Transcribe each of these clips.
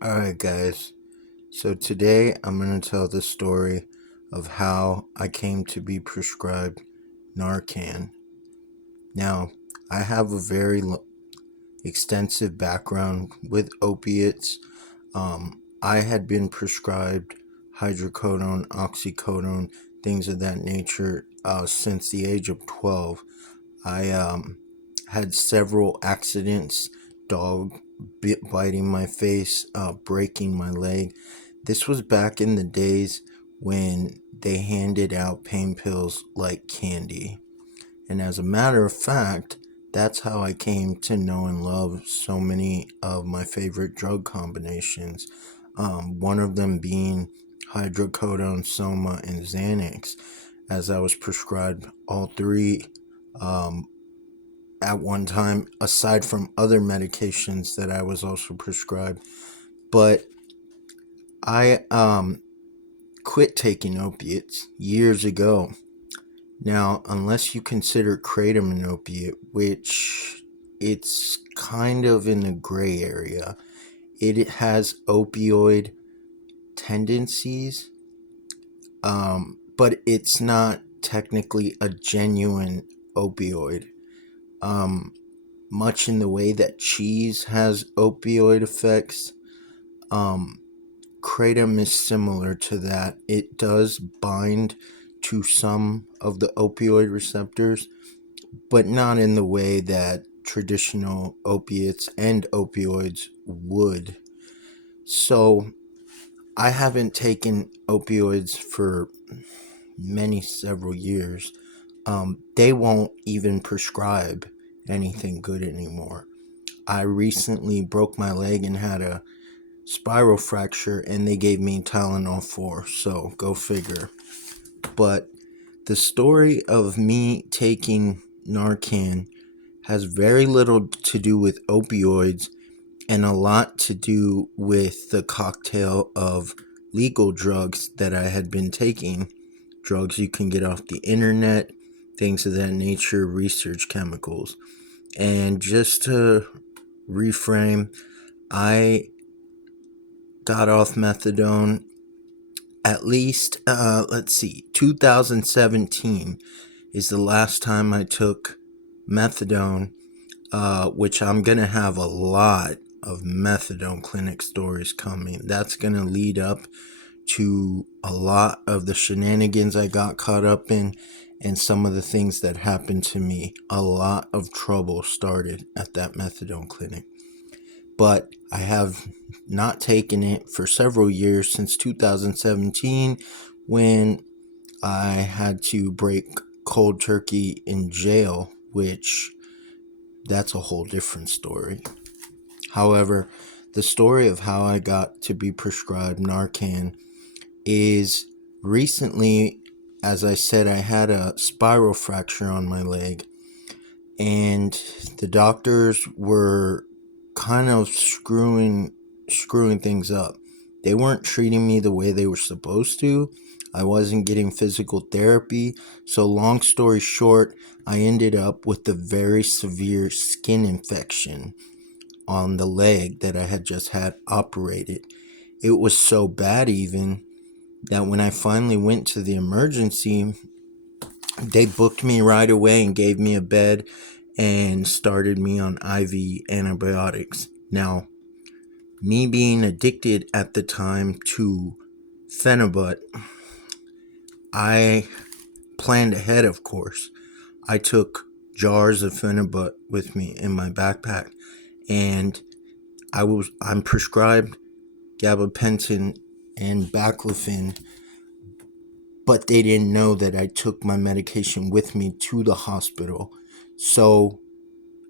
Alright, guys. So today I'm going to tell the story of how I came to be prescribed Narcan. Now, I have a very extensive background with opiates. I had been prescribed hydrocodone, oxycodone, things of that nature since the age of 12. I had several accidents, dog biting my face, breaking my leg. This was back in the days when they handed out pain pills like candy. And as a matter of fact, that's how I came to know and love so many of my favorite drug combinations. One of them being hydrocodone, soma, and Xanax, as I was prescribed all three um, at one time, aside from other medications that I was also prescribed. But I quit taking opiates years ago. Now, unless you consider kratom an opiate, which it's kind of in the gray area, it has opioid tendencies, but it's not technically a genuine opioid. Much in the way that cheese has opioid effects, um, kratom is similar to that. It does bind to some of the opioid receptors, but not in the way that traditional opiates and opioids would. So I haven't taken opioids for several years. They won't even prescribe anything good anymore. I recently broke my leg and had a spiral fracture, and they gave me Tylenol 4, so go figure. But the story of me taking Narcan has very little to do with opioids and a lot to do with the cocktail of legal drugs that I had been taking. Drugs you can get off the internet, things of that nature, research chemicals. And just to reframe, I got off methadone at least, 2017 is the last time I took methadone, which I'm going to have a lot of methadone clinic stories coming. That's going to lead up to a lot of the shenanigans I got caught up in and some of the things that happened to me. A lot of trouble started at that methadone clinic. But I have not taken it for several years since 2017 when I had to break cold turkey in jail, which that's a whole different story. However, the story of how I got to be prescribed Narcan is recently, as I said, I had a spiral fracture on my leg, and the doctors were kind of screwing things up. They weren't treating me the way they were supposed to. I wasn't getting physical therapy. So long story short, I ended up with a very severe skin infection on the leg that I had just had operated. It was so bad even that when I finally went to the emergency, they booked me right away and gave me a bed and started me on IV antibiotics. Now, me being addicted at the time to Phenibut, I planned ahead, of course. I took jars of Phenibut with me in my backpack, and I'm prescribed gabapentin and baclofen, but they didn't know that I took my medication with me to the hospital. So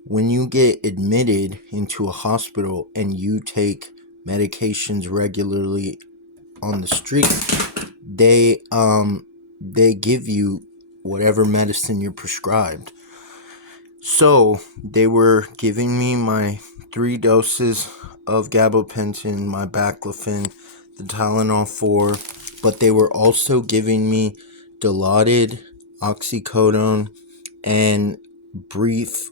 when you get admitted into a hospital and you take medications regularly on the street, they give you whatever medicine you're prescribed. So they were giving me my 3 doses of gabapentin, my baclofen, the Tylenol 4, but they were also giving me Dilaudid, oxycodone, and brief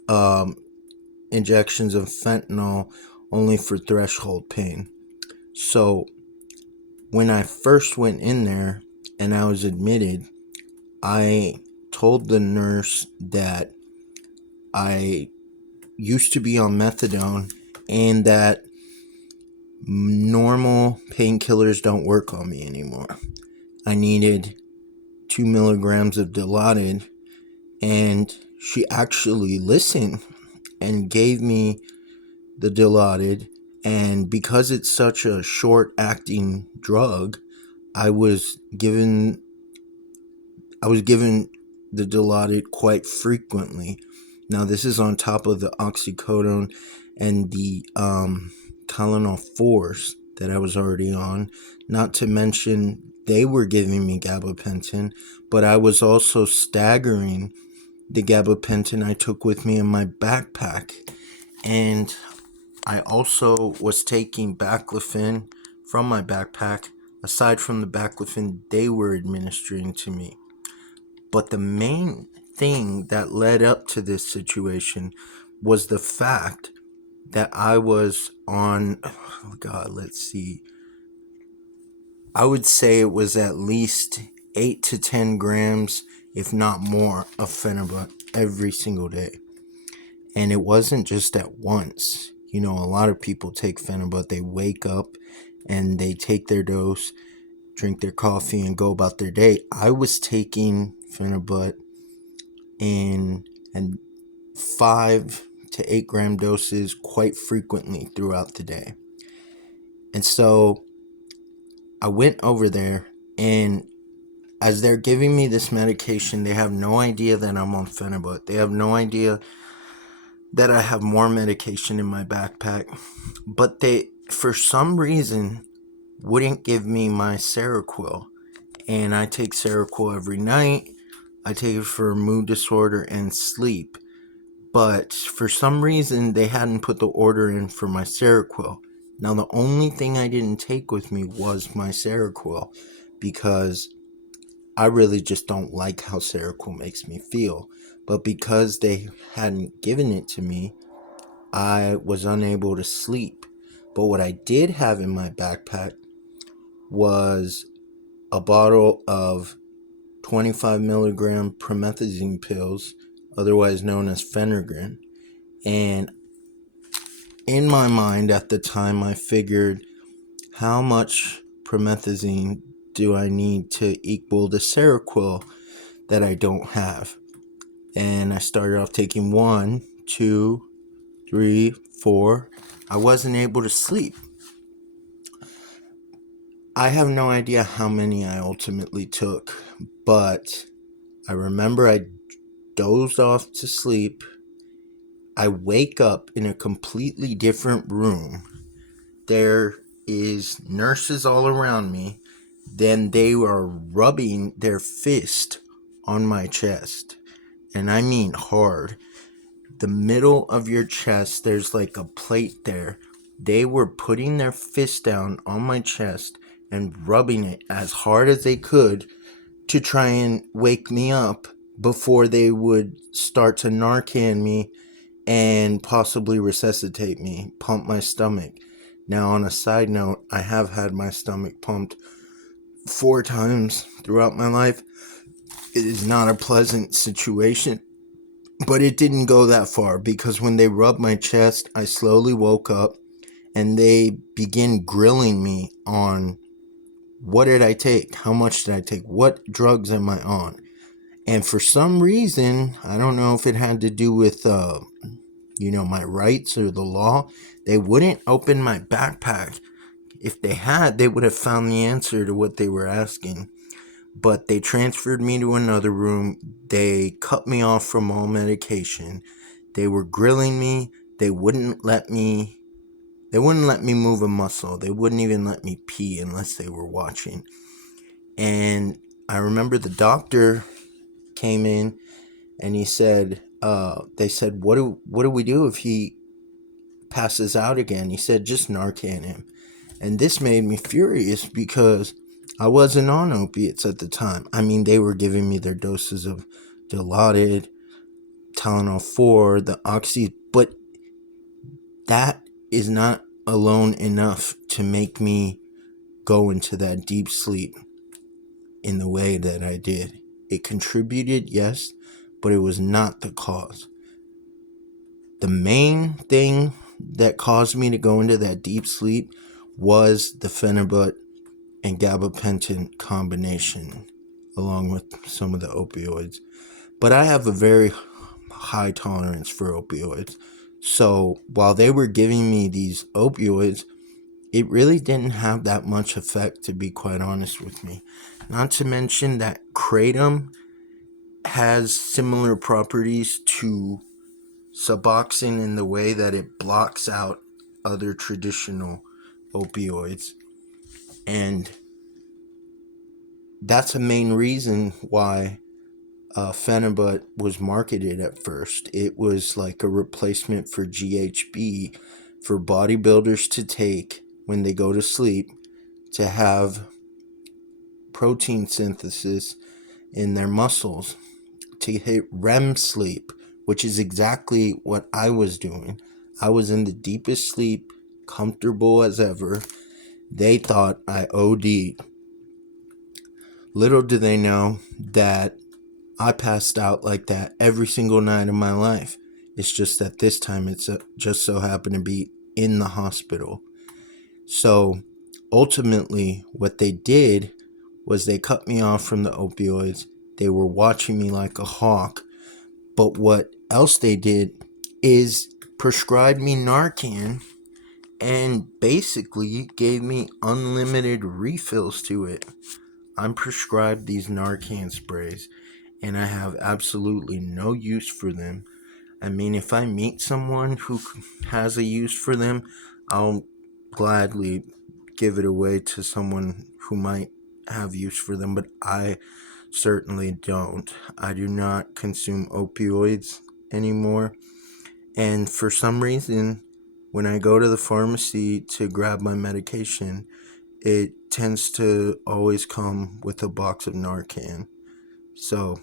injections of fentanyl only for threshold pain. So when I first went in there and I was admitted, I told the nurse that I used to be on methadone and that normal painkillers don't work on me anymore. I needed 2 milligrams of Dilaudid, and she actually listened and gave me the Dilaudid. And because it's such a short acting drug, I was given the Dilaudid quite frequently. Now this is on top of the oxycodone and the Tylenol 4s that I was already on. Not to mention they were giving me gabapentin, but I was also staggering the gabapentin I took with me in my backpack. And I also was taking baclofen from my backpack, aside from the baclofen they were administering to me. But the main thing that led up to this situation was the fact that I was on, oh God, let's see, I would say it was at least 8 to 10 grams, if not more, of Phenibut every single day. And it wasn't just at once. You know, a lot of people take Phenibut, they wake up and they take their dose, drink their coffee, and go about their day. I was taking Phenibut in and 5 to 8 gram doses quite frequently throughout the day. And so I went over there, and as they're giving me this medication, they have no idea that I'm on Phenibut. They have no idea that I have more medication in my backpack. But they, for some reason, wouldn't give me my Seroquel. And I take Seroquel every night. I take it for mood disorder and sleep. But for some reason, they hadn't put the order in for my Seroquel. Now, the only thing I didn't take with me was my Seroquel, because I really just don't like how Seroquel makes me feel. But because they hadn't given it to me, I was unable to sleep. But what I did have in my backpack was a bottle of 25 milligram promethazine pills, otherwise known as Phenergan. And in my mind at the time, I figured, how much promethazine do I need to equal the Seroquel that I don't have? And I started off taking 1, 2, 3, 4. I wasn't able to sleep. I have no idea how many I ultimately took, but I remember I dozed off to sleep. I wake up in a completely different room. There is nurses all around me. Then they are rubbing their fist on my chest. And I mean hard. The middle of your chest, there's like a plate there. They were putting their fist down on my chest and rubbing it as hard as they could to try and wake me up before they would start to Narcan me and possibly resuscitate me, pump my stomach. Now, on a side note, I have had my stomach pumped 4 times throughout my life. It is not a pleasant situation, but it didn't go that far, because when they rubbed my chest, I slowly woke up and they began grilling me on what did I take, how much did I take, what drugs am I on. And for some reason, I don't know if it had to do with my rights or the law, they wouldn't open my backpack. If they had, they would have found the answer to what they were asking. But they transferred me to another room. They cut me off from all medication. They were grilling me. They wouldn't let me move a muscle. They wouldn't even let me pee unless they were watching. And I remember the doctor came in and he said, they said, what do we do if he passes out again? He said, just Narcan him. And this made me furious because I wasn't on opiates at the time. I mean, they were giving me their doses of Dilaudid, Tylenol 4, the Oxy, but that is not alone enough to make me go into that deep sleep in the way that I did. It contributed, yes, but it was not the cause. The main thing that caused me to go into that deep sleep was the phenibut and gabapentin combination, along with some of the opioids. But I have a very high tolerance for opioids. So while they were giving me these opioids, it really didn't have that much effect, to be quite honest with me. Not to mention that kratom has similar properties to Suboxone in the way that it blocks out other traditional opioids. And that's a main reason why phenibut was marketed at first. It was like a replacement for GHB for bodybuilders to take when they go to sleep to have protein synthesis in their muscles to hit REM sleep, which is exactly what I was doing. I was in the deepest sleep, comfortable as ever. They thought I OD'd. Little do they know that I passed out like that every single night of my life. It's just that this time it's just so happened to be in the hospital. So ultimately, what they did was they cut me off from the opioids. They were watching me like a hawk. But what else they did is prescribe me Narcan and basically gave me unlimited refills to it. I'm prescribed these Narcan sprays and I have absolutely no use for them. I mean, if I meet someone who has a use for them, I'll gladly give it away to someone who might have use for them, but I certainly don't. I do not consume opioids anymore. And for some reason, when I go to the pharmacy to grab my medication, it tends to always come with a box of Narcan. So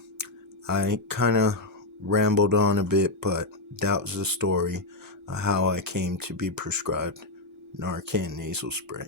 I kind of rambled on a bit, but that was the story of how I came to be prescribed Narcan nasal spray.